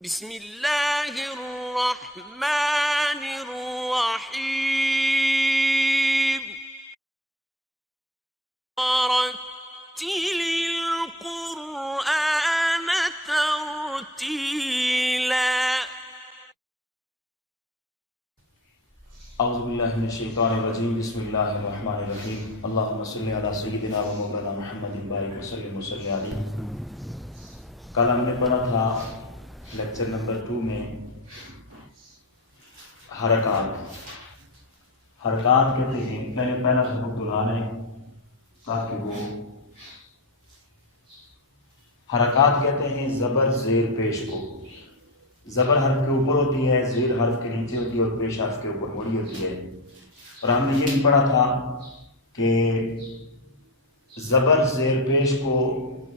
بسم اللہ الرحمن الرحیم ورتل القرآن ترتیلا اعوذ باللہ من الشیطان الرجیم بسم اللہ الرحمن الرحیم اللہم صلی علی سیدنا و مولانا محمد بارک وسلم وصلی علیہ. کل ہم نے پڑھا تھا لیکچر نمبر 2 میں حرکات کہتے ہیں. پہلا سبق دہرانے تاکہ وہ حرکات کہتے ہیں زبر زیر پیش کو. زبر حرف کے اوپر ہوتی ہے، زیر حرف کے نیچے ہوتی ہے اور پیش حرف کے اوپر مڑی ہوتی ہے. اور ہم نے یہ بھی پڑھا تھا کہ زبر زیر پیش کو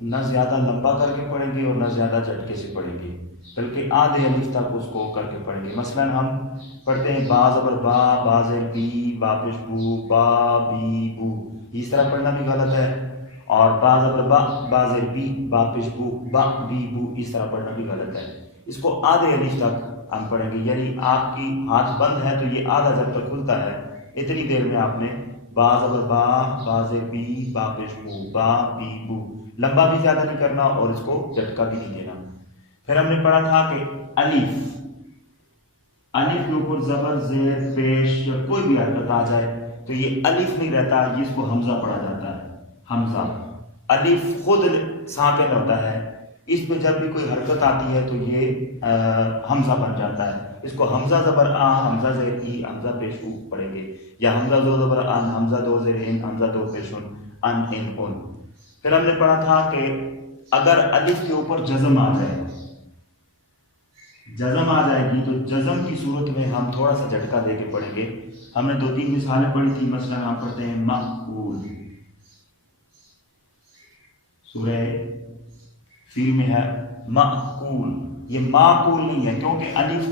نہ زیادہ لمبا کر کے پڑھیں گے اور نہ زیادہ جھٹکے سے پڑھیں گے، بلکہ آدھے الف تک اس کو کر کے پڑھیں گے. مثلا ہم پڑھتے ہیں با زبر با، با زیر بی، با پیش بو، با بی بو. اس طرح پڑھنا بھی غلط ہے. اور با زبر با، با زیر بی، با پیش بو، با بی بو، اس طرح پڑھنا بھی غلط ہے. اس کو آدھے الف تک ہم پڑھیں گے، یعنی آپ کی ہاتھ بند ہے تو یہ آدھا جب تک کھلتا ہے اتنی دیر میں آپ نے با زبر با، با زیر بی، با پیش بو، با بی بو. لمبا بھی زیادہ نہیں کرنا اور اس کو جھٹکا بھی نہیں دینا. پھر ہم نے پڑھا تھا کہ الف کے اوپر زبر زیر پیش یا کوئی بھی حرکت آ جائے تو یہ الف نہیں رہتا، یہ اس کو حمزہ پڑھا جاتا ہے. حمزہ الف خود ساکن ہوتا ہے، اس میں جب بھی کوئی حرکت آتی ہے تو یہ حمزہ بن جاتا ہے. اس کو حمزہ زبر آ، حمزہ زیر ای، حمزہ پیش او پڑھیں گے، یا حمزہ دو زبر ان، حمزہ دو زیر ان، حمزہ دو پیش ان، ان ان ان. پھر ہم نے پڑھا تھا کہ اگر الف کے اوپر جزم آ جائے گی تو جزم کی صورت میں ہم تھوڑا سا جھٹکا دے کے پڑھیں گے. ہم نے 2-3 مثالیں پڑھی تھی. مثلا ہم پڑھتے ہیں مقبول، سورہ فیل میں ہے مقبول. یہ معقول نہیں ہے کیونکہ الف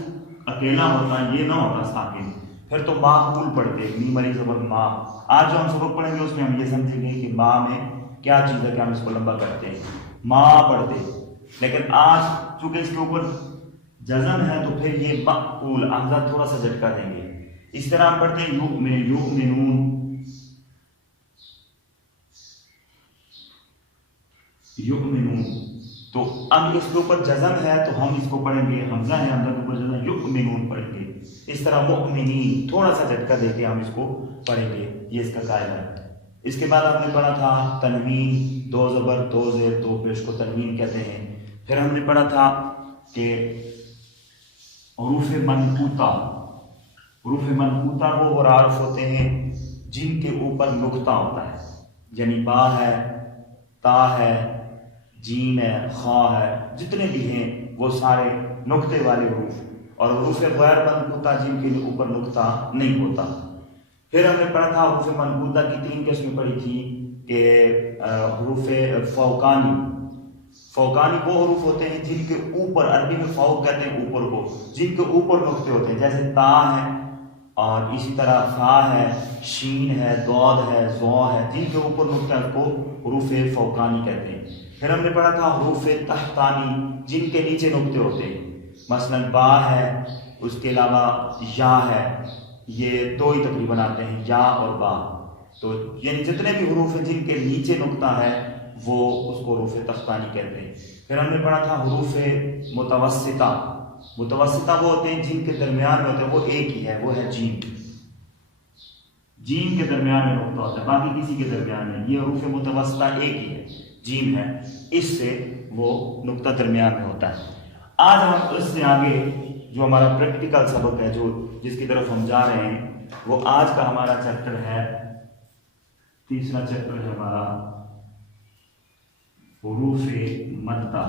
اکیلا ہوتا ہے، یہ نہ ہوتا ساکن، پھر تو معقول پڑھتے ہیں، میم علی زبر ما. آج جو ہم سبق پڑھیں گے اس میں ہم یہ سمجھیں گے کہ ما میں کیا چیز ہے کہ ہم اس کو لمبا کرتے ہیں، ما پڑھتے ہیں. لیکن آج چونکہ اس کے اوپر جزم ہے تو پھر یہ مقبول، حمزہ تھوڑا سا جھٹکا دیں گے. اس طرح ہم پڑھتے ہیں یؤمنون، یؤمنون. تو اب اس کے اوپر جزم ہے تو ہم اس کو پڑھیں گے، حمزہ ہے، حمزہ کے اوپر جزم، یؤمنون پڑھیں گے. اس طرح مؤمنین تھوڑا سا جھٹکا دے کے ہم اس کو پڑھیں گے. یہ اس کا قاعدہ ہے. اس کے بعد ہم نے پڑھا تھا تنوین، 2 زبر 2 زیر 2 پیش کو تنوین کہتے ہیں. پھر ہم نے پڑھا تھا کہ حروف منقوطہ وہ حرف ہوتے ہیں جن کے اوپر نقطہ ہوتا ہے، یعنی با ہے، تا ہے، جیم ہے، خا ہے، جتنے بھی ہیں وہ سارے نقطے والے حروف. اور حروف غیر منقوطہ جن کے اوپر نقطہ نہیں ہوتا. پھر ہم نے پڑھا تھا حروف منقوطہ کی 3 قسمیں پڑھی تھی کہ حروف فوقانی وہ حروف ہوتے ہیں جن کے اوپر، عربی میں فوق کہتے ہیں اوپر کو، جن کے اوپر نقطے ہوتے ہیں، جیسے تا ہے اور اسی طرح فا ہے، شین ہے، ضاد ہے، ظا ہے، جن کے اوپر نقطہ کو حروف فوقانی کہتے ہیں. پھر ہم نے پڑھا تھا حروف تحتانی جن کے نیچے نقطے ہوتے ہیں. مثلا با ہے، اس کے علاوہ یا ہے، یہ 2 ہی تقریباً آتے ہیں، یا اور با. تو یعنی جتنے بھی حروف ہیں جن کے نیچے نقطہ ہے وہ اس کو حروف تحتانی کہتے ہیں. پھر ہم نے پڑھا تھا حروف متوسطہ وہ ہوتے ہیں جن کے درمیان میں ہوتے ہیں، وہ ایک ہی ہے، وہ ہے جیم کے درمیان میں نقطہ ہوتا ہے، باقی کسی کے درمیان میں. یہ حروف متوسطہ ایک ہی ہے، جیم ہے، اس سے وہ نقطہ درمیان میں ہوتا ہے. آج ہم اس سے آگے جو ہمارا پریکٹیکل سبق ہے، جس کی طرف ہم جا رہے ہیں، وہ آج کا ہمارا چیپٹر ہے، تیسرا چیپٹر ہے ہمارا حروف مدہ.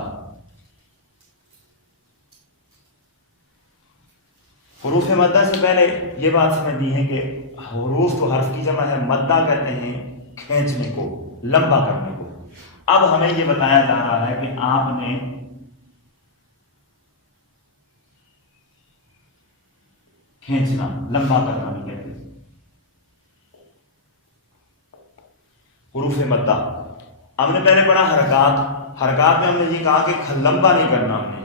حروف مدہ سے پہلے یہ بات سمجھنی ہے کہ حروف تو حرف کی جمع ہے، مدہ کہتے ہیں کھینچنے کو، لمبا کرنے کو. اب ہمیں یہ بتایا جا رہا ہے کہ آپ نے کھینچنا، لمبا کرنا بھی کہتے ہیں. حروف مدہ ہم نے پہلے پڑھا حرکات میں ہم نے یہ کہا کہ لمبا نہیں کرنا ہم نے،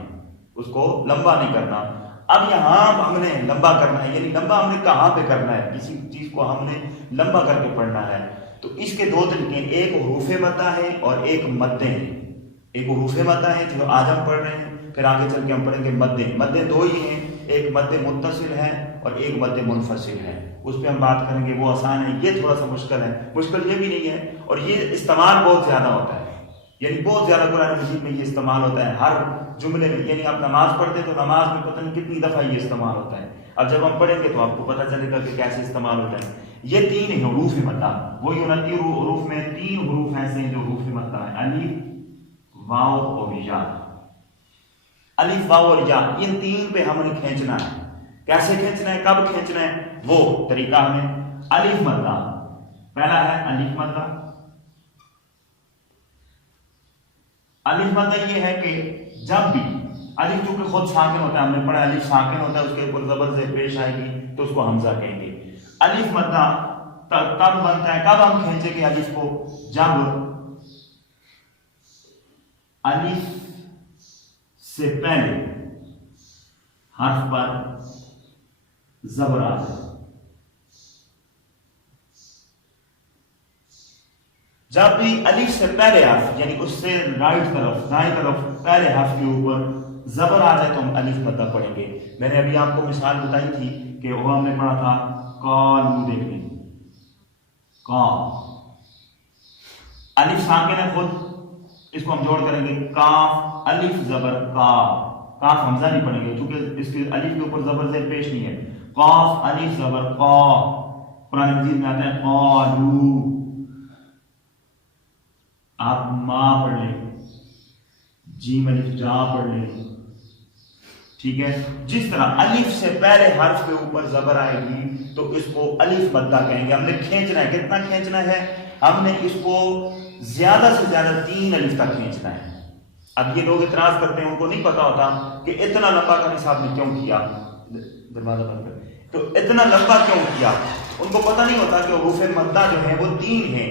اس کو لمبا نہیں کرنا. اب یہاں ہم نے لمبا کرنا ہے، یعنی لمبا ہم نے کہاں پہ کرنا ہے؟ کسی چیز کو ہم نے لمبا کر کے پڑھنا ہے. تو اس کے دو طریقے ہیں، ایک حروف مدہ ہے اور ایک مدیں ہیں. ایک حروف مدہ ہے جو آج ہم پڑھ رہے ہیں، پھر آگے چل کے ہم پڑھیں گے مدیں. مدیں دو ہی ہیں، ایک مد متصل ہے اور ایک مد منفصل ہے. اس پہ ہم بات کریں گے، وہ آسان ہے. یہ تھوڑا سا مشکل ہے، مشکل یہ بھی نہیں ہے، اور یہ استعمال بہت زیادہ ہوتا ہے، یعنی بہت زیادہ قرآن مجید میں یہ استعمال ہوتا ہے ہر جملے میں. یعنی آپ نماز پڑھتے تو نماز میں پتہ نہیں کتنی دفعہ یہ استعمال ہوتا ہے. اب جب ہم پڑھیں گے تو آپ کو پتہ چلے گا کہ کیسے استعمال ہوتا ہے. یہ تین ہیں حروف مدہ. وہی 29 حروف میں تین حروف ایسے ہیں جو حروف مدہ ہیں، الف، واو اور یا. الف، واو اور یا، ان تین پہ ہم نے کھینچنا ہے. کیسے کھینچنا ہے، کب کھینچنا ہے، وہ طریقہ ہمیں. الف مدہ پہلا ہے، الف مدہ. الف مدہ یہ ہے کہ جب بھی الف چونکہ خود ساکن ہوتا ہے، ہم نے پڑھا الف ساکن ہوتا ہے، اس کے اوپر زبر سے پیش آئے گی تو اس کو حمزہ کہیں گے. الف مدہ تب بنتا ہے، کب ہم کھینچیں گے الف کو، جب الف سے پہلے حرف پر زبر آ جائے. جب بھی الف سے پہلے حرف، یعنی اس سے رائٹ طرف، دائیں طرف پہلے حرف کے اوپر زبر آ جائے تو ہم الف مدہ پڑھیں گے. میں نے ابھی آپ کو مثال بتائی تھی کہ وہ ہم نے پڑھا تھا قالو، دیکھ لیں کا، الف ساکن ہے خود، اس کو ہم جوڑ کریں گے کاف الف زبر کا. کاف حمزہ نہیں پڑھیں گے چونکہ اس کے الف کے اوپر زبر زیر پیش نہیں ہے. قاف الف زبر قا. قرآن مجید میں آتا ہے قالو. آپ ما پڑھ لیں، جیم الف جا پڑھ لیں، ٹھیک ہے. جس طرح الف سے پہلے حرف کے اوپر زبر آئے گی تو اس کو الف مدہ کہیں گے. ہم نے کھینچنا ہے، کتنا کھینچنا ہے، ہم نے اس کو زیادہ سے زیادہ 3 الف تک کھینچنا ہے. اب یہ لوگ اعتراض کرتے ہیں، ان کو نہیں پتا ہوتا کہ اتنا لمبا کرنے صاحب نے کیوں کیا، دروازہ بند کر، تو اتنا لمبا کیوں کیا. ان کو پتہ نہیں ہوتا کہ حروف مدہ جو ہیں وہ 3 ہیں.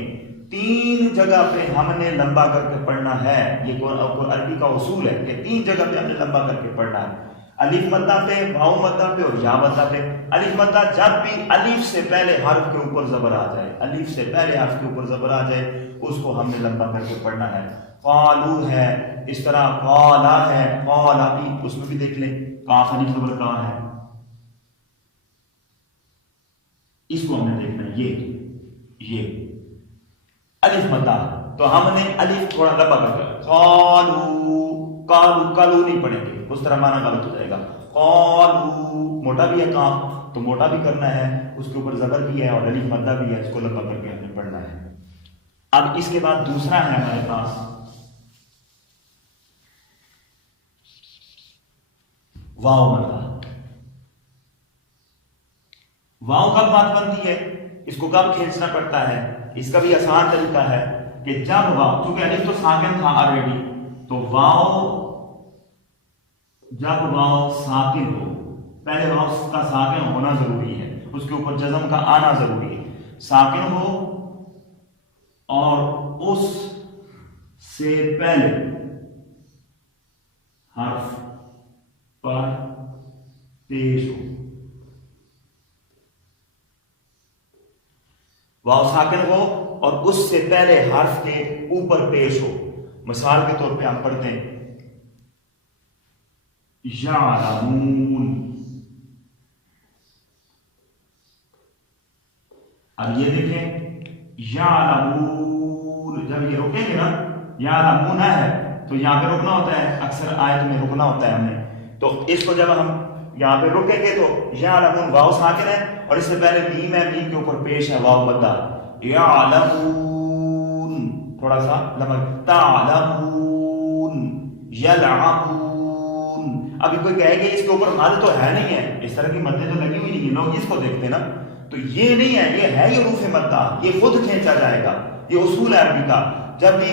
3 جگہ پہ ہم نے لمبا کر کے پڑھنا ہے. یہ عربی کا اصول ہے کہ 3 جگہ پہ ہم نے لمبا کر کے پڑھنا ہے، الف مدہ پہ، واو مدہ پہ اور یا مدہ پہ. الف مدہ جب بھی الف سے پہلے حرف کے اوپر زبر آ جائے، الف سے پہلے حرف کے اوپر زبر آ جائے اس کو ہم نے لمبا کر کے پڑھنا ہے. قالو ہے، اس طرح قالا ہے، قالا بھی، اس میں بھی دیکھ لیں کاف الف زبر کا ہے، اس کو ہم نے دیکھنا ہے. یہ الف مدہ، تو ہم نے الف تھوڑا لمبا کر کے قالو، قالو، قالو نہیں پڑھیں گے، اس طرح معنی غلط ہو جائے گا. قالو موٹا بھی ہے کاف تو موٹا بھی کرنا ہے، اس کے اوپر زبر بھی ہے اور الف مدہ بھی ہے، اس کو لمبا کر کے ہم نے پڑھنا ہے. اب اس کے بعد دوسرا ہے ہمارے پاس واو مدہ. واو کب بات بنتی ہے، اس کو کب کھینچنا پڑتا ہے، اس کا بھی آسان طریقہ ہے کہ جب واو، چونکہ الف تو ساکن تھا آلریڈی، تو واو جب واو ساکن ہو، پہلے واو کا ساکن ہونا ضروری ہے، اس کے اوپر جزم کا آنا ضروری ہے. ساکن ہو اور اس سے پہلے حرف پر پیش ہو. واو ساکن ہو اور اس سے پہلے حرف کے اوپر پیش ہو. مثال کے طور پہ ہم پڑھتے ہیں یعلمون. اب یہ دیکھیں یعلمون، جب یہ رکیں گے نا، یعلمون ہے تو یہاں پہ رکنا ہوتا ہے، اکثر آیت میں رکنا ہوتا ہے ہم نے، تو اس کو جب ہم یہاں پہ رکیں گے تو یعلمون واو ساکن ہے اور اس سے پہلے میم ہے، میم کے اوپر پیش ہے واو مدہ. یعلمون تھوڑا سا لمبا، تعلمون، یلعبون. ابھی کوئی کہے گا اس کے اوپر مد تو ہے نہیں ہے، اس طرح کی مدیں تو لگی ہوئی نہیں ہے، لوگ اس کو دیکھتے نا، تو یہ نہیں ہے، یہ ہے یہ حروف مدہ، یہ خود کھینچا جائے گا. یہ اصول ہے عربی کا. جب بھی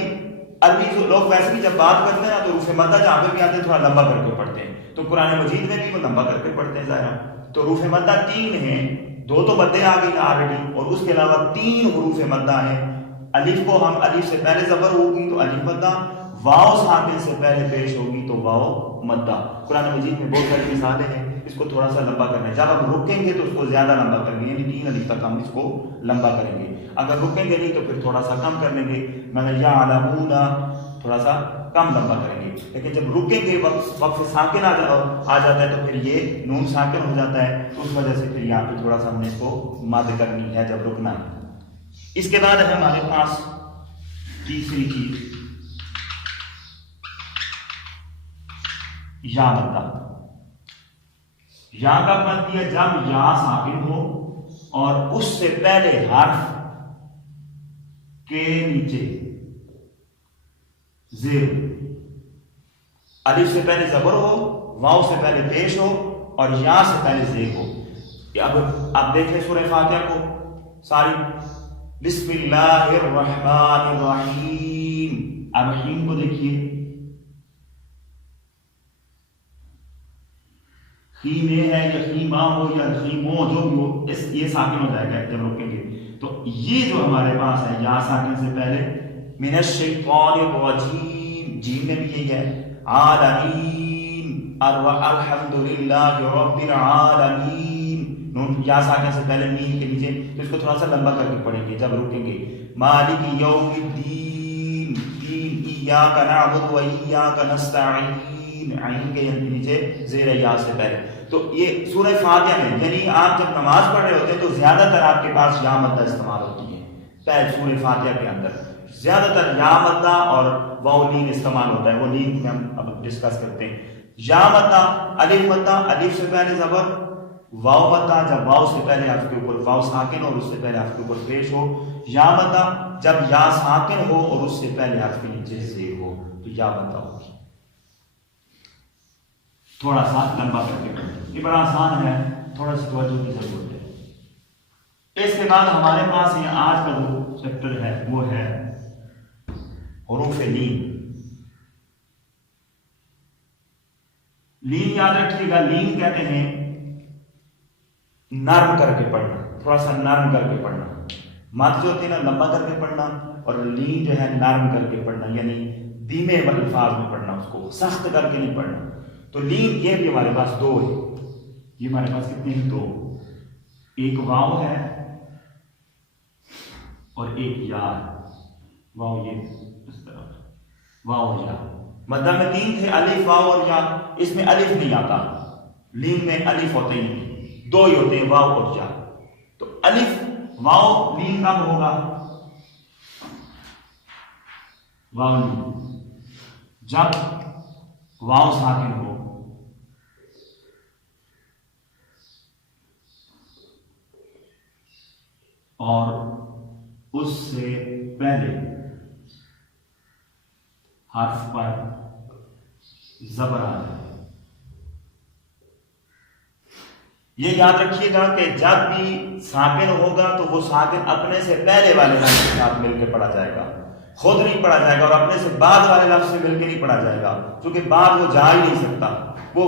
عربی لوگ ویسے بھی جب بات کرتے ہیں نا تو حروف مدہ جہاں پہ بھی آتے ہیں تھوڑا لمبا کر کے پڑھتے ہیں، تو قرآن مجید میں بھی وہ لمبا کر کے پڑھتے ہیں ظاہر. تو حروف مدہ 3 ہیں، 2 تو مدیں آ گئی آلریڈی، اور اس کے علاوہ 3 حروف مدہ ہیں. الف کو ہم الف سے پہلے زبر ہوگی تو الف مدہ، واو ساکن سے پہلے پیش ہوگی تو واو مدہ. قرآن مجید میں بہت ساری مثالیں ہیں. اس کو تھوڑا سا لمبا کرنا ہے. جب ہم رکیں گے تو اس کو زیادہ لمبا کریں گے، یعنی 3 الف تک ہم اس کو لمبا کریں گے. اگر رکیں گے نہیں تو پھر تھوڑا سا کم کر لیں گے. میں یعلمون تھوڑا سا کم لمبا کریں گے. لیکن جب رکیں گے وقف ساکن آ جاتا ہے تو پھر یہ نون ساکن ہو جاتا ہے. اس وجہ سے پھر یہاں پہ تھوڑا سا ہم نے اس کو مد کرنی ہے جب رکنا ہے. اس کے بعد ہے ہمارے پاس تیسری چیز یا مدہ. یا کا مد دیا جب یا ساکن ہو اور اس سے پہلے حرف کے نیچے زیر، الف سے پہلے زبر ہو، واو سے پہلے پیش ہو اور یا سے پہلے زیر ہو. اب آپ دیکھیں سورہ فاتحہ کو ساری، بسم اللہ الرحمن الرحیم. اب رحیم کو دیکھیے، خیم ہے یا خیمہ ہو یا خیمو جو بھی ہو، یہ ساکن ہو جائے گا جب روکیں گے. تو یہ جو ہمارے پاس ہے یا ساکن سے پہلے من الشیطان الرجیم، جیم میں بھی یہی ہے، عالمین الحمدللہ رب العالمین. نون یا ساکن سے پہلے میم کے نیچے، تو اس کو تھوڑا سا لمبا کر کے پڑھیں گے جب رکیں گے. مالک یوم الدین، دین ایاک نعبد و ایاک نستعین، عین کے نیچے زیر یا سے پہلے. تو یہ سورہ فاتحہ میں، یعنی آپ جب نماز پڑھ رہے ہوتے ہیں تو زیادہ تر آپ کے پاس یا مدہ استعمال ہوتی ہے. پہلے سورہ فاتحہ کے اندر زیادہ تر یا مدہ اور واو لین استعمال ہوتا ہے. وہ لین میں ہم اب ڈسکس کرتے ہیں. یا مدہ، الف مدہ، الف سے پہلے زبر، واو مدہ جب واو سے پہلے حرف کے اوپر واو ساکن اور اس سے پہلے حرف کے اوپر پیش ہو. یا مدہ جب یا ساکن ہو اور اس سے پہلے حرف کے نیچے زیر ہو تو یا مدہ ہوگی. تھوڑا سا لمبا کر کے پڑھیں. یہ بڑا آسان ہے، تھوڑا سی توجہ کی ضرورت ہے. اس کے بعد ہمارے پاس یہ آج کا جو چیپٹر ہے وہ ہے حروف لین. لین یاد رکھیے گا، لین کہتے ہیں نرم کر کے پڑھنا، تھوڑا سا نرم کر کے پڑھنا. مد جو ہوتے ہیں نا لمبا کر کے پڑھنا، اور لین جو ہے نرم کر کے پڑھنا، یعنی دھیمے الفاظ میں پڑھنا، اس کو سخت کر کے نہیں پڑھنا. تو لین یہ بھی ہمارے پاس دو ہے. یہ ہمارے پاس کتنے ہیں؟ دو. ایک واو ہے اور ایک یا ہے. واو یہ اس طرح واو یا. مدہ میں 3 تھے، الف واو اور یا. اس میں الف نہیں آتا، لین میں الف ہوتے ہی نہیں، 2 ہی ہوتے ہیں، واو اور یا. تو الف واو لین کب ہوگا؟ واو لین جب واو ساکن ہو اور اس سے پہلے حرف پر زبر آ جائے. یہ یاد رکھیے گا کہ جب بھی ساکن ہوگا تو وہ ساکن اپنے سے پہلے والے لفظ کے ساتھ مل کے پڑھا جائے گا، خود نہیں پڑھا جائے گا، اور اپنے سے بعد والے لفظ سے مل کے نہیں پڑھا جائے گا، کیونکہ بعد وہ جا ہی نہیں سکتا. وہ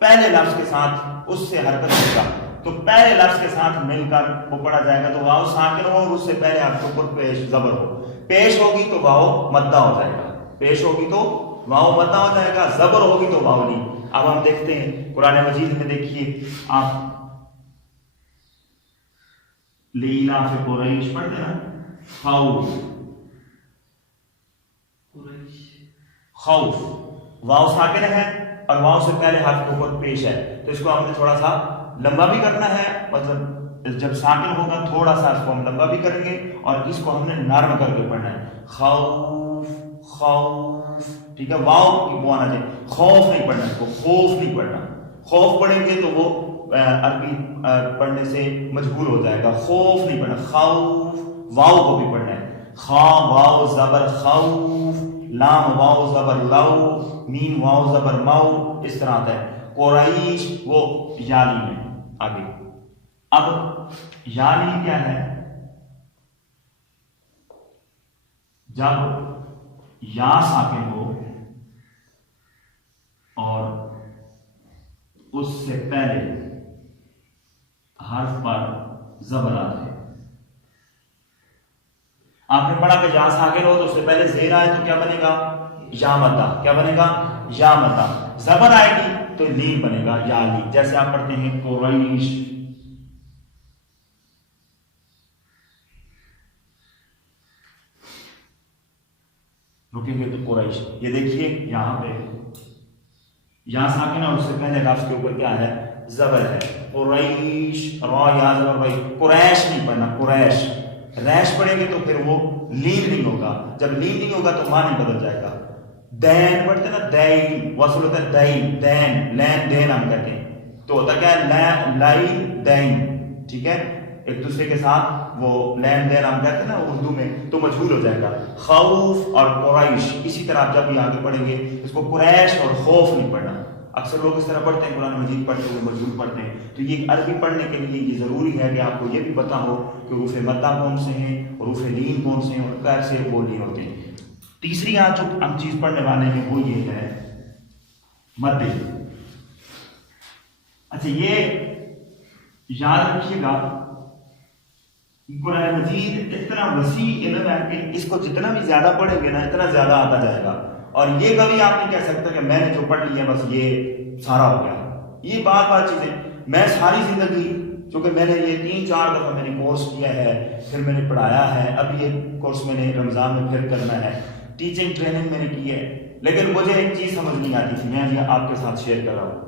پہلے لفظ کے ساتھ اس سے حرکت ہوگا، تو پہلے لفظ کے ساتھ مل کر وہ پڑھا جائے گا. تو واو ساکن ہو اور اس سے پہلے آپ کے اوپر پیش زبر ہو. پیش ہوگی تو واو مدہ ہو جائے گا، پیش ہوگی تو واو مدہ ہو جائے گا، زبر ہوگی تو واو نہیں. اب ہم دیکھتے ہیں قرآن مجید میں، دیکھیے آپ لیلاف قریش پڑھتے ہیں نا، خوف، واو ساکن ہے اور واو سے پہلے حرف کے اوپر پیش ہے. تو اس کو ہم نے تھوڑا سا لمبا بھی کرنا ہے، مطلب جب ساکن ہوگا تھوڑا سا اس کو ہم لمبا بھی کریں گے، اور اس کو ہم نے نرم کر کے پڑھنا ہے. خوف خوف، ٹھیک ہے. واو کی وہ آنا چاہیے، خوف نہیں پڑھنا، اس کو خوف نہیں پڑھنا. خوف پڑھیں گے تو وہ عربی پڑھنے سے مجبور ہو جائے گا. خوف نہیں پڑھنا، خوف. واو کو بھی پڑھنا ہے، خا واو زبر خوف، لام واو زبر لو، میم واو زبر مو، اس طرح آتا ہے. قریش وہ یالی میں آگے. اب یالی کیا ہے؟ جب یا ساکن ہو اور اس سے پہلے حرف پر زبر آ جائے. آپ نے پڑھا کہ یا ساکن ہو تو اس سے پہلے زیر آئے تو کیا بنے گا؟ یا مدہ. کیا بنے گا؟ یا مدہ. زبر آئے گی تو لین بنے گا یا لی. جیسے آپ پڑھتے ہیں قریش، رکیں گے تو قریش. یہ دیکھیے یہاں پہ یہاں ساکن اور اس سے پہلے لفظ کے اوپر کیا ہے؟ زبر ہے. قریش، را یا زبر بھائی. قریش نہیں پڑھنا، قریش. ریش پڑھیں گے تو پھر وہ لین نہیں ہوگا. جب لین نہیں ہوگا تو معنی بدل جائے گا. دین پڑھتے نا، دین وصل ہوتا ہے دین، دین لین دین ہم کہتے ہیں. تو ہوتا کیا ہے؟ لائن دین. ٹھیک ہے، ایک دوسرے کے ساتھ وہ لین دین ہم کہتے ہیں نا اردو میں، تو مجہول ہو جائے گا. خوف اور قریش اسی طرح آپ جب بھی آگے پڑھیں گے اس کو قریش اور خوف نہیں پڑھنا. اکثر لوگ اس طرح پڑھتے ہیں، قرآن مجید پڑھتے ہوئے مجہول پڑھتے ہیں. تو یہ عربی پڑھنے کے لیے یہ ضروری ہے کہ آپ کو یہ بھی پتہ ہو کہ حروف مدہ کون سے ہیں، حروف لین کون سے ہیں اور کیسے وہ لین ہوتے ہیں. تیسری آج جو ہم چیز پڑھنے والے ہیں وہ یہ ہے مد. اچھا یہ یاد رکھیے گا، قرآن مجید اتنا وسیع علم ہے کہ اس کو جتنا بھی زیادہ پڑھیں گے نا اتنا زیادہ آتا جائے گا. اور یہ کبھی آپ نہیں کہہ سکتے کہ میں نے جو پڑھ لیا بس یہ سارا ہو گیا. یہ بات چیزیں میں ساری زندگی، چونکہ میں نے یہ 3-4 دفعہ میں نے کورس کیا ہے، پھر میں نے پڑھایا ہے، اب یہ کورس میں نے رمضان میں پھر کرنا ہے، ٹیچنگ ٹریننگ میں نے کی ہے، لیکن مجھے ایک چیز سمجھ نہیں آتی تھی. میں ابھی آپ کے ساتھ شیئر کر رہا ہوں.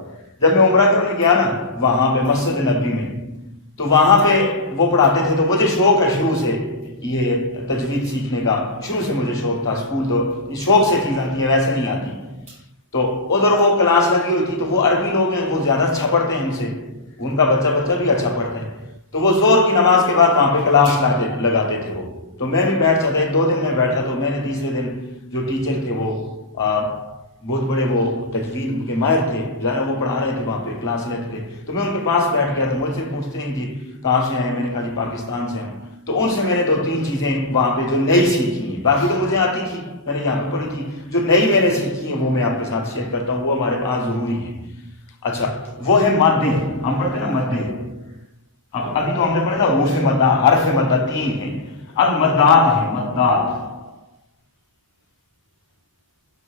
جب میں عمرہ کرنے گیا نا وہاں پہ مسجد نبی میں، تو وہاں پہ وہ پڑھاتے تھے. تو مجھے شوق ہے شروع سے یہ تجوید سیکھنے کا، شروع سے مجھے شوق تھا. اسکول تو شوق سے چیز آتی ہے، ویسے نہیں آتی. تو ادھر وہ کلاس لگی ہوئی تھی، تو وہ عربی لوگ ہیں، وہ زیادہ اچھا پڑھتے ہیں ہم سے، ان کا بچہ بھی اچھا پڑھتا ہے. تو وہ زور کی نماز کے بعد وہاں پہ کلاس لگاتے تھے وہ. تو میں بھی بیٹھ جاتا. 1-2 دن میں بیٹھا تو میں نے تیسرے دن جو ٹیچر تھے وہ بہت بڑے وہ تجوید کے ماہر تھے، ذرا وہ پڑھا رہے تھے، وہاں پہ کلاس لیتے تھے. تو میں ان کے پاس بیٹھ گیا. تو مجھ سے پوچھتے ہیں جی کہاں سے آئے؟ میں نے کہا جی پاکستان سے ہوں. تو ان سے میں نے 2-3 چیزیں وہاں پہ جو نئی سیکھی ہیں، باقی تو مجھے آتی تھی، میں نے یہاں پہ پڑھی تھی، جو نئی میں نے سیکھی ہیں وہ میں آپ کے ساتھ شیئر کرتا ہوں، وہ ہمارے پاس ضروری ہے. اچھا وہ ہے مادے. ہم پڑھتے ہیں نا مادے. ابھی تو ہم نے پڑھا تھا حروف مدہ، حرف مدہ 3 ہیں. اب مدات ہیں، مدات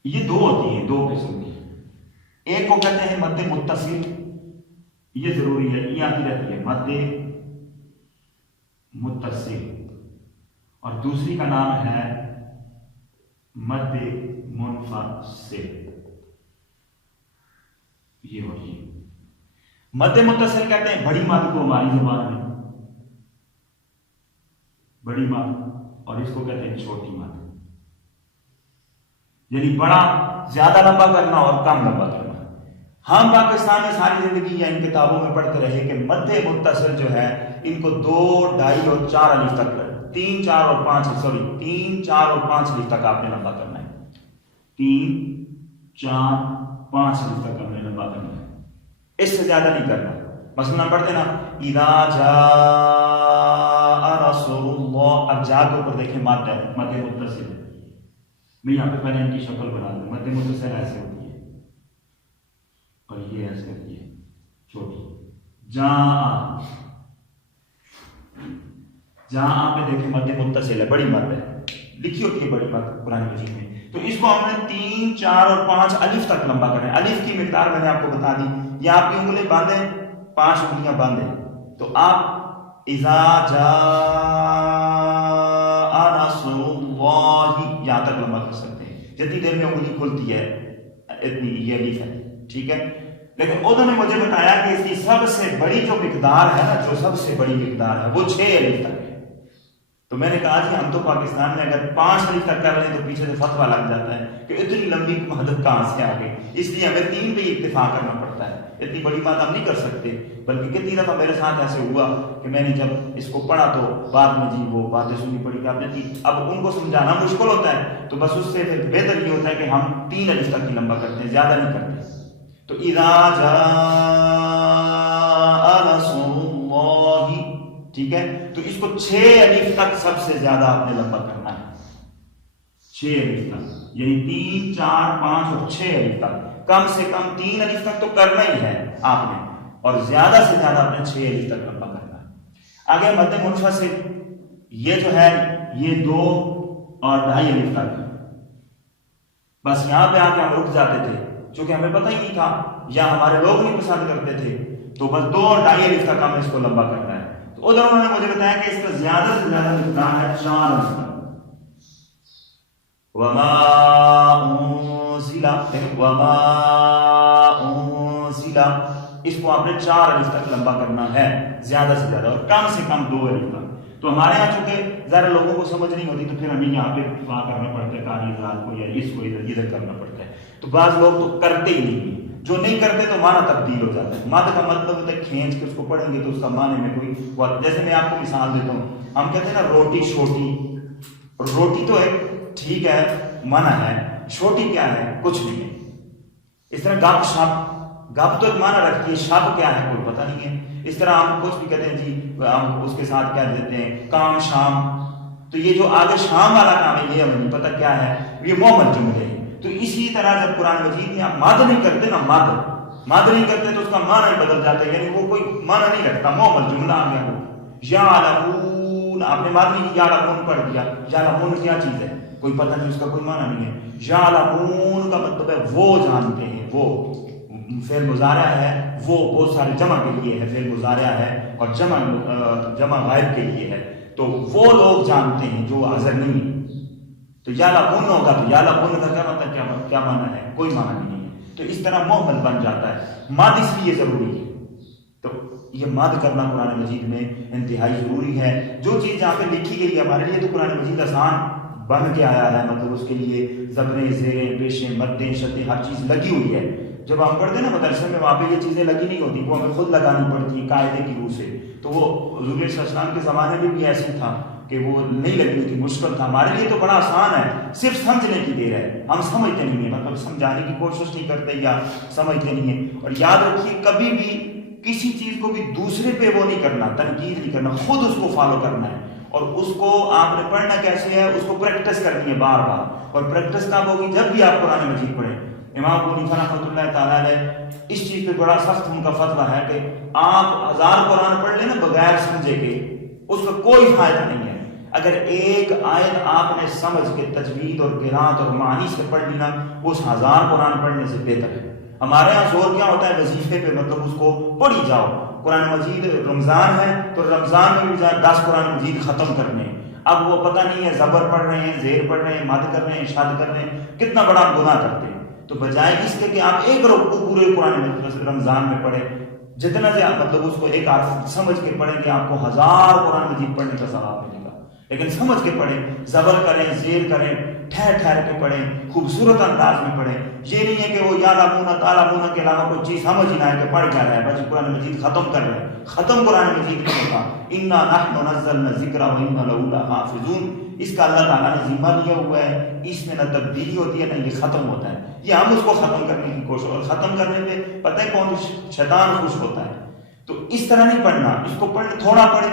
یہ 2 ہوتی ہیں، 2 قسم کی. ایک کو کہتے ہیں مد متصل، یہ ضروری ہے، یہ آتی رہتی ہے مد متصل. اور دوسری کا نام ہے مد منفصل. یہ ہوتی ہے مد متصل. کہتے ہیں بڑی مد کو ہماری زبان میں بڑی مد، اور اس کو کہتے ہیں چھوٹی مد. یعنی بڑا زیادہ لمبا کرنا اور کم لمبا کرنا. ہم پاکستان میں ساری زندگی یا ان کتابوں میں پڑھتے رہے کہ مد متصل جو ہے ان کو 2، 2.5 اور 4 الف تک 3، 4 اور 5 3، 4 اور 5 الف تک آپ نے لمبا کرنا ہے. 3، 4، 5 الف تک آپ نے لمبا کرنا ہے، اس سے زیادہ نہیں کرنا. مثلا ہم پڑھتے نا اذا جاء رسول اللہ. اب جا کے اوپر دیکھیں مد ہے، مد متصل. میں یہاں پہ پہلے ان کی شکل بنا دوں. مد متصل ایسے ہوتی ہے اور یہ ایسے ہوتی ہے چھوٹی. جاء پہ دیکھیں مد متصل ہے، بڑی مد ہے، لکھی ہوتی ہے بڑی مد قرآن مجید میں. تو اس کو ہم نے 3، 4 اور 5 الف تک لمبا کرنا ہے. الف کی مقدار میں نے آپ کو بتا دی. یہ آپ کی انگلیں بند ہیں، 5 انگلیاں بند ہیں. تو آپ اذا جاء رسول اللہ یہاں تک لمبا کر سکتے ہیں. جتنی دیر میں انگلی کھلتی ہے اتنی یہ الف ہے. ٹھیک ہے. لیکن انہوں نے مجھے بتایا کہ اس کی سب سے بڑی جو مقدار ہے نا، جو سب سے بڑی مقدار ہے وہ 6 الف تک ہے. تو میں نے کہا کہ ہم تو پاکستان میں اگر 5 الف تک کر لیں تو پیچھے سے فتویٰ لگ جاتا ہے کہ اتنی لمبی مدد کہاں سے آ گئی. اس لیے ہمیں 3 پہ ہی اکتفا کرنا پڑتا ہے. اتنی بڑی بات ہم نہیں کر سکتے. بلکہ کتنی دفعہ میرے ساتھ ایسے ہوا کہ میں نے جب اس کو پڑھا تو بعد میں جی وہ باتیں سنی پڑی کہ آپ نے اب ان کو سمجھانا مشکل ہوتا ہے. تو بس اس سے پھر بہتر یہ ہوتا ہے کہ ہم 3 الف تک ہی لمبا کرتے ہیں، زیادہ نہیں کرتے. تو اذا جاء رسول اللہ، ٹھیک ہے. تو اس کو 6 الف تک سب سے زیادہ آپ نے لمبا کرنا ہے. 6 الف تک، یعنی 3، 4، 5 اور 6 الف تک. کم سے کم 3 الف تک تو کرنا ہی ہے آپ نے، اور زیادہ سے زیادہ آپ نے 6 الف تک لمبا کرنا ہے. آگے مد منفصل، یہ جو ہے یہ 2 اور 2.5 الف تک. بس یہاں پہ آ کے ہم رک جاتے تھے. چونکہ ہمیں پتہ ہی نہیں تھا یا ہمارے لوگ نہیں پسند کرتے تھے، تو بس 2 اور 2.5 الف تک ہمیں اس کو لمبا کرنا ہے. تو ادھر انہوں نے مجھے بتایا کہ اس کا زیادہ سے زیادہ مقدار ہے 4 الف تک. وما انزل اس کو آپ نے 4 الف تک لمبا کرنا ہے زیادہ سے زیادہ، اور کم سے کم 2 الف تک. تو ہمارے یہاں چونکہ ذرا لوگوں کو سمجھ نہیں ہوتی تو پھر ہمیں یہاں پہ وہاں کرنا پڑتا ہے، کاری حضرات کو یا اس کو ادھر کرنا پڑتا ہے. تو بعض لوگ تو کرتے ہی نہیں، جو نہیں کرتے تو معنی تبدیل ہو جاتا ہے. مد کا مطلب ہوتا ہے کھینچ کے اس کو پڑھیں گے تو اس کا معنی میں کوئی وقت. جیسے میں آپ کو مثال دیتا ہوں، ہم کہتے ہیں نا روٹی چھوٹی، روٹی تو ایک ٹھیک ہے معنی ہے، چھوٹی کیا ہے؟ کچھ نہیں ہے. اس طرح گپ شپ، گپ تو ایک معنی رکھتی ہے، شپ کیا ہے کوئی پتہ نہیں ہے. اس طرح ہم کچھ بھی کہتے ہیں جی ہم اس کے ساتھ کیا دیتے ہیں کام شام، تو یہ جو آگے شام والا کام ہے یہ ہمیں نہیں پتہ کیا ہے، یہ مومل جملے ہیں. تو اسی طرح جب قرآن مجید میں آپ مد نہیں کرتے نا، مد نہیں کرتے تو اس کا معنی ہی بدل جاتا ہے، یعنی وہ کوئی معنی نہیں رکھتا، مومل جملہ آ گیا. وہ یعلمون، آپ نے مد نہیں کی، یعلمون پڑھ دیا. یعلمون کیا چیز ہے؟ کوئی پتہ نہیں، اس کا کوئی معنی نہیں ہے. یعلمون کا مطلب ہے وہ جانتے ہیں. وہ فعل مضارع ہے، وہ بہت سارے جمع کے لیے ہے، فعل مضارع ہے اور جمع غائب کے لیے ہے. تو وہ لوگ جانتے ہیں جو حاضر نہیں ہے. تو یعلمون ہوگا تو یعلمون کا کیا مطلب، کیا معنی ہے؟ کوئی معنی نہیں ہے. تو اس طرح محمل بن جاتا ہے. مد اس لیے ضروری ہے، تو یہ مد کرنا قرآن مجید میں انتہائی ضروری ہے. جو چیز جہاں پہ لکھی گئی ہے ہمارے لیے تو قرآن مجید آسان بن کے آیا ہے، مطلب اس کے لیے زبریں زیریں پیشیں مدیں شدیں ہر چیز لگی ہوئی ہے. جب ہم پڑھتے ہیں نا مدرسے میں، وہاں پہ یہ چیزیں لگی نہیں ہوتی، وہ ہمیں خود لگانی پڑتی ہیں قاعدے کی روح سے. تو وہ حضور صلی اللہ علیہ وسلم کے زمانے میں بھی ایسے تھا کہ وہ نہیں لگی ہوئی تھی، مشکل تھا. ہمارے لیے تو بڑا آسان ہے، صرف سمجھنے کی دیر ہے. ہم سمجھتے نہیں ہیں، مطلب سمجھانے کی کوشش نہیں کرتے یا سمجھتے نہیں ہیں. اور یاد رکھیے کبھی بھی کسی چیز کو بھی دوسرے پہ وہ نہیں کرنا، تنقید نہیں کرنا، خود اس کو فالو کرنا ہے. اور اس کو آپ نے پڑھنا کیسے ہے؟ اس کو پریکٹس کرنی ہے بار بار. اور پریکٹس کب ہوگی؟ جب بھی آپ قرآن مجید پڑھیں. امام ابو حنیفہ رحمۃ اللہ تعالیٰ علیہ اس چیز پہ بڑا سخت ان کا فتویٰ ہے کہ آپ 1000 قرآن پڑھ لیں نا بغیر سمجھے کے، اس کا کوئی فائدہ نہیں ہے. اگر ایک آیت آپ نے سمجھ کے تجوید اور قرات اور معانی سے پڑھ لی نا، اس 1000 قرآن پڑھنے سے بہتر ہے. ہمارے یہاں زور کیا ہوتا ہے وظیفے پہ، مطلب اس کو پڑھی جاؤ. قرآن مجید رمضان ہے تو رمضان میں بھی 10 قرآن مجید ختم کرنے. اب وہ پتہ نہیں ہے زبر پڑھ رہے ہیں، زیر پڑھ رہے ہیں، مد کر رہے ہیں، شاد کر رہے ہیں، کتنا بڑا گناہ کرتے ہیں. تو بجائے اس کے کہ آپ ایک رکوع پورے قرآن رمضان میں پڑھیں، جتنا زیادہ مطلب اس کو ایک حرف سمجھ کے پڑھیں گے آپ کو 1000 قرآن مجید پڑھنے کا ثواب ملے گا. لیکن سمجھ کے پڑھیں، زبر کریں، زیر کریں، ٹھہر ٹھہر کے پڑھیں، خوبصورت انداز میں پڑھیں. یہ نہیں ہے کہ وہ یعلمون تعلمون کے علاوہ کوئی چیز سمجھ ہی نہ ہے کہ پڑھ کیا رہا ہے، بس قرآن مجید ختم کر رہے ہیں. ختم قرآن مجید نہیں ہوتا. انا نحن نزلنا الذکر وانا له لحافظون. اس کا اللہ تعالیٰ نے ذمہ لیا ہوا ہے، اس میں نہ تبدیلی ہوتی ہے نہ یہ ختم ہوتا ہے. یہ ہم اس کو ختم کرنے کی کوشش، اور ختم کرنے پہ پتہ ہے کون؟ شیطان خوش ہوتا ہے. تو اس طرح نہیں پڑھنا، اس کو پڑھنے تھوڑا پڑھے،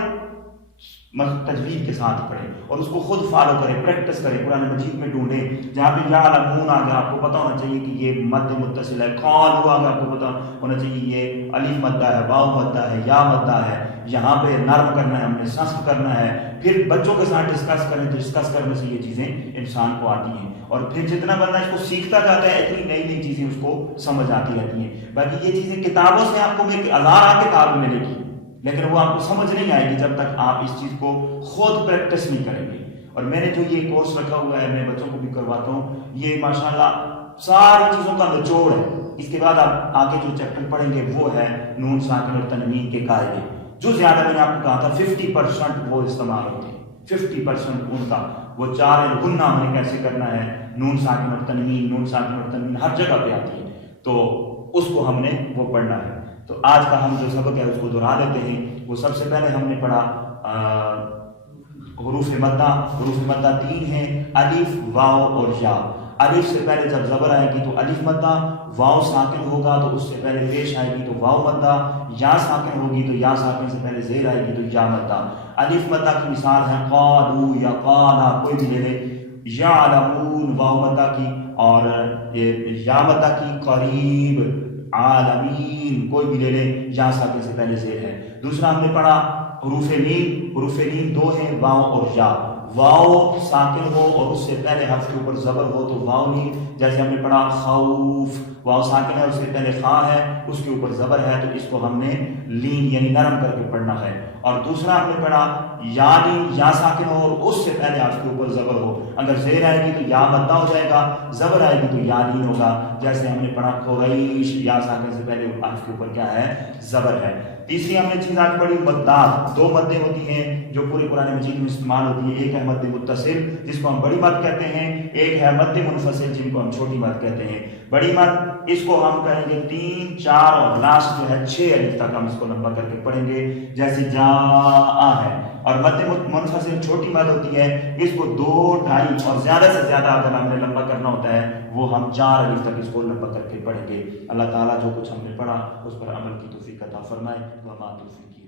تجوید کے ساتھ پڑھیں اور اس کو خود فالو کریں، پریکٹس کریں. قرآن مجید میں ڈھونڈیں جہاں پہ یعلمون آ گیا، آپ کو پتہ ہونا چاہیے کہ یہ مد متصل ہے. قال ہوا آ گیا، آپ کو پتہ ہونا چاہیے یہ الف مدہ ہے، واو مدہ ہے، یا مدہ ہے. یہاں پہ نرم کرنا ہے، ہم نے سخت کرنا ہے. پھر بچوں کے ساتھ ڈسکس کریں، ڈسکس کرنے سے یہ چیزیں انسان کو آتی ہیں. اور پھر جتنا بندہ اس کو سیکھتا جاتا ہے اتنی نئی نئی چیزیں اس کو سمجھ آتی رہتی ہیں. باقی یہ چیزیں کتابوں سے آپ کو 1000 کتاب ملے گی، لیکن وہ آپ کو سمجھ نہیں آئے گی جب تک آپ اس چیز کو خود پریکٹس نہیں کریں گے. اور میں نے جو یہ کورس رکھا ہوا ہے، میں بچوں کو بھی کرواتا ہوں، یہ ماشاءاللہ ساری چیزوں کا نچوڑ ہے. اس کے بعد آپ آگے جو چیپٹر پڑھیں گے وہ ہے نون ساکن اور تنوین کے قاعدے. جو زیادہ میں نے آپ کو کہا تھا 50% وہ استعمال ہوتے ہیں، 50% ان کا وہ 4 گنہ ہمیں کیسے کرنا ہے. نون ساکن اور تنوین، نون ساکن اور تنوین ہر جگہ پہ آتی ہے، تو اس کو ہم نے وہ پڑھنا ہے. تو آج کا ہم جو سبق ہے اس کو دہرا لیتے ہیں. وہ سب سے پہلے ہم نے پڑھا حروف مدہ. حروف مدہ 3 ہیں، الف، واو اور یا. الف سے پہلے جب زبر آئے گی تو الف مدہ، واو ساکن ہوگا تو اس سے پہلے پیش آئے گی تو واو مدہ، یا ساکن ہوگی تو یا ساکن سے پہلے زیر آئے گی تو یا مدہ. الف مدہ کی مثال ہے قالو یا قالا، کوئی بھی لے لے. یعلمون واو مدہ کی، اور یا مدہ کی قریب، عالمین کوئی بھی لے لے، یا ساکن سے پہلے زیر ہے. دوسرا ہم نے پڑھا حروف میم. حروف میم 2 ہیں، واو اور یا. واو ساکن ہو اور اس سے پہلے حرف کے اوپر زبر ہو تو واو نہیں، جیسے ہم نے پڑھا خوف، واو ساکن ہے، اس سے پہلے خا ہے، اس کے اوپر زبر ہے، تو اس کو ہم نے لین یعنی نرم کر کے پڑھنا ہے۔ اور دوسرا ہم نے پڑھا یعنی یا ساکن ہو اور اس سے پہلے حرف کے اوپر زبر ہو، اگر زیر آئے گی تو یا مدہ ہو جائے گا، زبر آئے گی تو یا لین ہوگا، جیسے ہم نے پڑھا قریش، یا ساکن سے پہلے حرف کے اوپر کیا ہے؟ زبر ہے۔ تیسری ہم نے چیز آج پڑھی مدات، دو مدیں ہوتی ہیں جو پورے قرآن مجید میں استعمال ہوتی ہے، ایک ہے مد متصل جس کو ہم بڑی مد کہتے ہیں، ایک ہے مد منفصل جن کو ہم چھوٹی مد کہتے ہیں۔ بڑی مد اس کو ہم کہیں گے 3، 4 اور لاسٹ جو ہے 6 الف تک ہم اس کو لمبا کر کے پڑھیں گے، جیسے جاء ہے۔ اور مد منفصل چھوٹی مد ہوتی ہے، اس کو 2، 2.5 اور زیادہ سے زیادہ اگر ہم نے لمبا کرنا ہوتا ہے وہ ہم 4 الف تک اس کو لمبا کر کے پڑھیں گے۔ اللہ تعالیٰ جو کچھ ہم نے پڑھا اس پر عمل کی توفیق عطا فرمائے۔ وما توفیق